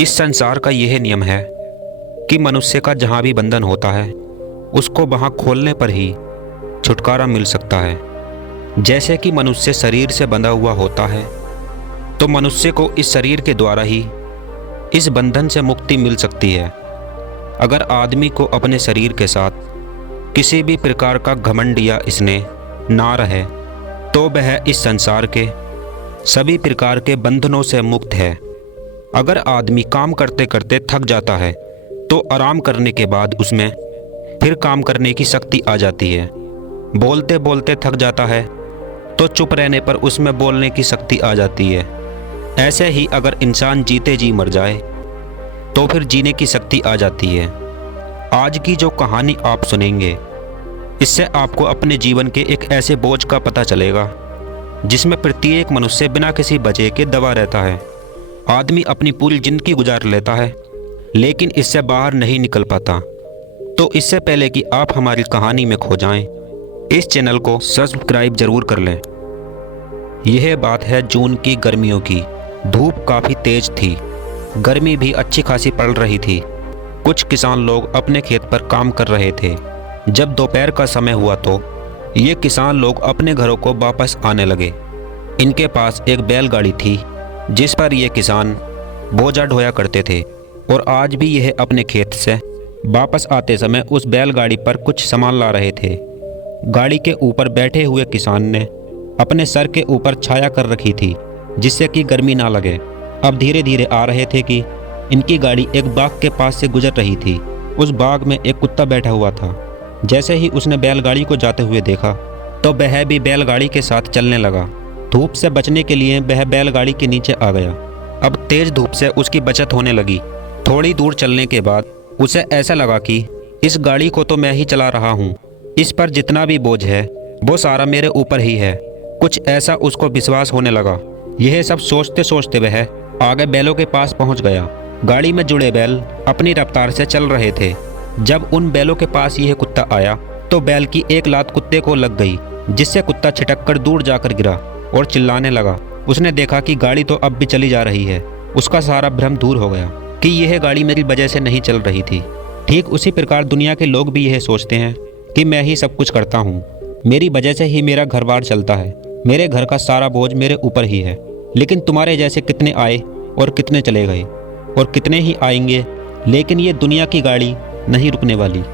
इस संसार का यह नियम है कि मनुष्य का जहाँ भी बंधन होता है उसको वहाँ खोलने पर ही छुटकारा मिल सकता है। जैसे कि मनुष्य शरीर से बंधा हुआ होता है तो मनुष्य को इस शरीर के द्वारा ही इस बंधन से मुक्ति मिल सकती है। अगर आदमी को अपने शरीर के साथ किसी भी प्रकार का घमंड या स्नेह ना रहे तो वह इस संसार के सभी प्रकार के बंधनों से मुक्त है। अगर आदमी काम करते करते थक जाता है तो आराम करने के बाद उसमें फिर काम करने की शक्ति आ जाती है। बोलते बोलते थक जाता है तो चुप रहने पर उसमें बोलने की शक्ति आ जाती है। ऐसे ही अगर इंसान जीते जी मर जाए तो फिर जीने की शक्ति आ जाती है। आज की जो कहानी आप सुनेंगे इससे आपको अपने जीवन के एक ऐसे बोझ का पता चलेगा जिसमें प्रत्येक मनुष्य बिना किसी वजह के दबा रहता है। आदमी अपनी पूरी जिंदगी गुजार लेता है लेकिन इससे बाहर नहीं निकल पाता। तो इससे पहले कि आप हमारी कहानी में खो जाएं, इस चैनल को सब्सक्राइब जरूर कर लें। यह बात है जून की गर्मियों की। धूप काफ़ी तेज थी, गर्मी भी अच्छी खासी पड़ रही थी। कुछ किसान लोग अपने खेत पर काम कर रहे थे। जब दोपहर का समय हुआ तो ये किसान लोग अपने घरों को वापस आने लगे। इनके पास एक बैलगाड़ी थी जिस पर ये किसान बोझा ढोया करते थे और आज भी यह अपने खेत से वापस आते समय उस बैलगाड़ी पर कुछ सामान ला रहे थे। गाड़ी के ऊपर बैठे हुए किसान ने अपने सर के ऊपर छाया कर रखी थी जिससे कि गर्मी ना लगे। अब धीरे धीरे आ रहे थे कि इनकी गाड़ी एक बाग के पास से गुजर रही थी। उस बाग में एक कुत्ता बैठा हुआ था। जैसे ही उसने बैलगाड़ी को जाते हुए देखा तो वह भी बैलगाड़ी के साथ चलने लगा। धूप से बचने के लिए वह बैलगाड़ी के नीचे आ गया। अब तेज धूप से उसकी बचत होने लगी। थोड़ी दूर चलने के बाद उसे ऐसा लगा कि इस गाड़ी को तो मैं ही चला रहा हूँ, इस पर जितना भी बोझ है वो सारा मेरे ऊपर ही है। कुछ ऐसा उसको विश्वास होने लगा। यह सब सोचते सोचते वह आगे बैलों के पास पहुँच गया। गाड़ी में जुड़े बैल अपनी रफ्तार से चल रहे थे। जब उन बैलों के पास यह कुत्ता आया तो बैल की एक लात कुत्ते को लग गई जिससे कुत्ता छिटक कर दूर जाकर गिरा और चिल्लाने लगा। उसने देखा कि गाड़ी तो अब भी चली जा रही है। उसका सारा भ्रम दूर हो गया कि यह गाड़ी मेरी वजह से नहीं चल रही थी। ठीक उसी प्रकार दुनिया के लोग भी यह सोचते हैं कि मैं ही सब कुछ करता हूँ, मेरी वजह से ही मेरा घर बार चलता है, मेरे घर का सारा बोझ मेरे ऊपर ही है। लेकिन तुम्हारे जैसे कितने आए और कितने चले गए और कितने ही आएंगे, लेकिन ये दुनिया की गाड़ी नहीं रुकने वाली,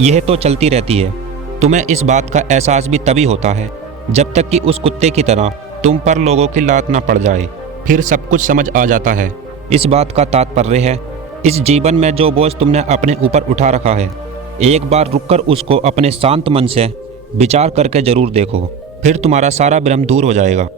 यह तो चलती रहती है। तुम्हें इस बात का एहसास भी तभी होता है जब तक कि उस कुत्ते की तरह तुम पर लोगों की लात ना पड़ जाए, फिर सब कुछ समझ आ जाता है। इस बात का तात्पर्य है इस जीवन में जो बोझ तुमने अपने ऊपर उठा रखा है, एक बार रुककर उसको अपने शांत मन से विचार करके जरूर देखो, फिर तुम्हारा सारा भ्रम दूर हो जाएगा।